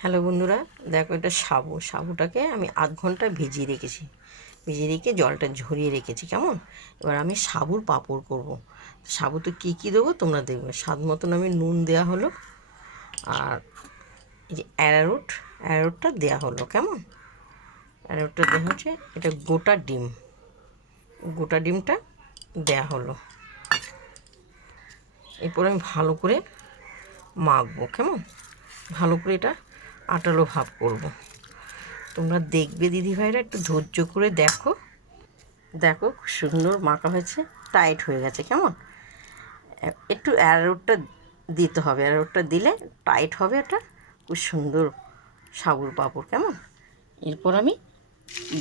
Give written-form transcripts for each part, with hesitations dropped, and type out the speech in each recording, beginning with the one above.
Hello বন্ধুরা, দেখো এটা সাবুটাকে আমি আধ ঘন্টা ভিজিয়ে রেখেছি। ভিজিয়ে রেখে জলটা ঝরিয়ে রেখেছি। কেমন? এবার আমি সাবুর পাঁপড় করব। সাবুতে কী কী দেবো তোমরা দেখবে। স্বাদ মতন আমি নুন দেওয়া হলো, আর এই যে অ্যারারুটটা দেওয়া হলো। কেমন? অ্যারারুটটা দেওয়া হচ্ছে, এটা গোটা ডিমটা দেওয়া হলো। এরপর আমি ভালো করে মাখবো। কেমন? ভালো করে এটা আটালো ভাব করব। তোমরা দেখবে দিদিভাইরা, একটু ধৈর্য করে দেখো। দেখো খুব সুন্দর মাখা হয়েছে, টাইট হয়ে গেছে। কেমন? একটু অ্যারারুটটা দিতে হবে, অ্যারারুটটা দিলে টাইট হবে। এটা খুব সুন্দর সাবুর পাঁপড়। কেমন? এরপর আমি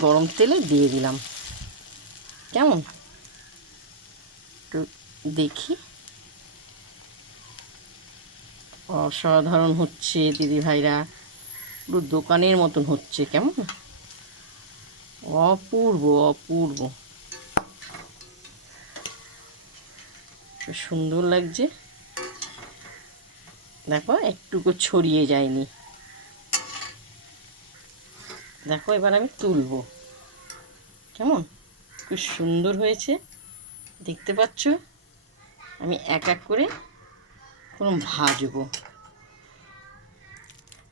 গরম তেলে দিয়ে দিলাম। কেমন? একটু দেখি। অসাধারণ হচ্ছে দিদিভাইরা, পুরো দোকানের মতন হচ্ছে। কেমন? অপূর্ব অপূর্ব, সুন্দর লাগছে। দেখো একটুকু ছড়িয়ে যায়নি। দেখো এবার আমি তুলব। কেমন? খুব সুন্দর হয়েছে, দেখতে পাচ্ছ। আমি এক এক করে কোনো ভাজবো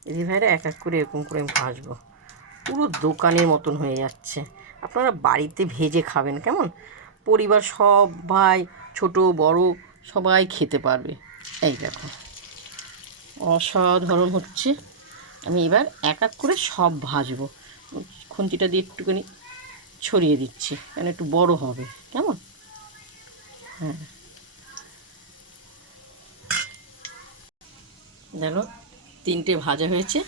দিদিভাইরা, এক এক করে এরকম করে আমি ভাজবো। পুরো দোকানের মতন হয়ে যাচ্ছে। আপনারা বাড়িতে ভেজে খাবেন। কেমন? পরিবার সবাই, ছোট বড় সবাই খেতে পারবে। এই দেখো অসাধারণ হচ্ছে। আমি এবার এক এক করে সব ভাজবো। খুন্তিটা দিয়ে একটুখানি ছড়িয়ে দিচ্ছি, কেন একটু বড় হবে। কেমন? হ্যাঁ, দেখো তিনটে ভাজা হয়েছে,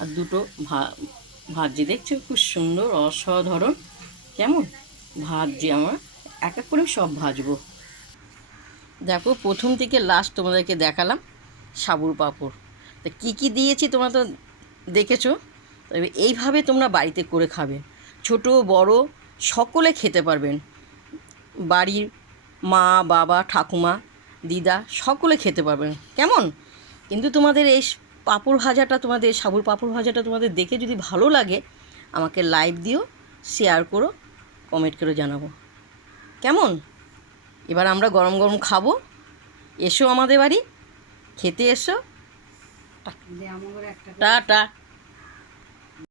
আর দুটো ভাজি। দেখছো খুব সুন্দর, অসাধারণ। কেমন ভাজি? আমার এক এক করে সব ভাজবো। দেখো প্রথম থেকে লাস্ট তোমাদেরকে দেখালাম সাবুর পাঁপড়। তা কী কী দিয়েছি তোমরা তো দেখেছো। তবে এইভাবে তোমরা বাড়িতে করে খাবে, ছোট বড় সকলে খেতে পারবেন। বাড়ির মা বাবা ঠাকুমা দিদা সকলে খেতে পারবেন। কেমন? কিন্তু তোমাদের এই পাঁপড় ভাজাটা, তোমাদের সাবুর পাঁপড় ভাজাটা তোমাদের দেখে যদি ভালো লাগে, আমাকে লাইক দিও, শেয়ার করো, কমেন্ট করে জানাবো। কেমন? এবার আমরা গরম গরম খাবো। এসো আমাদের বাড়ি, খেতে এসো। টাটা।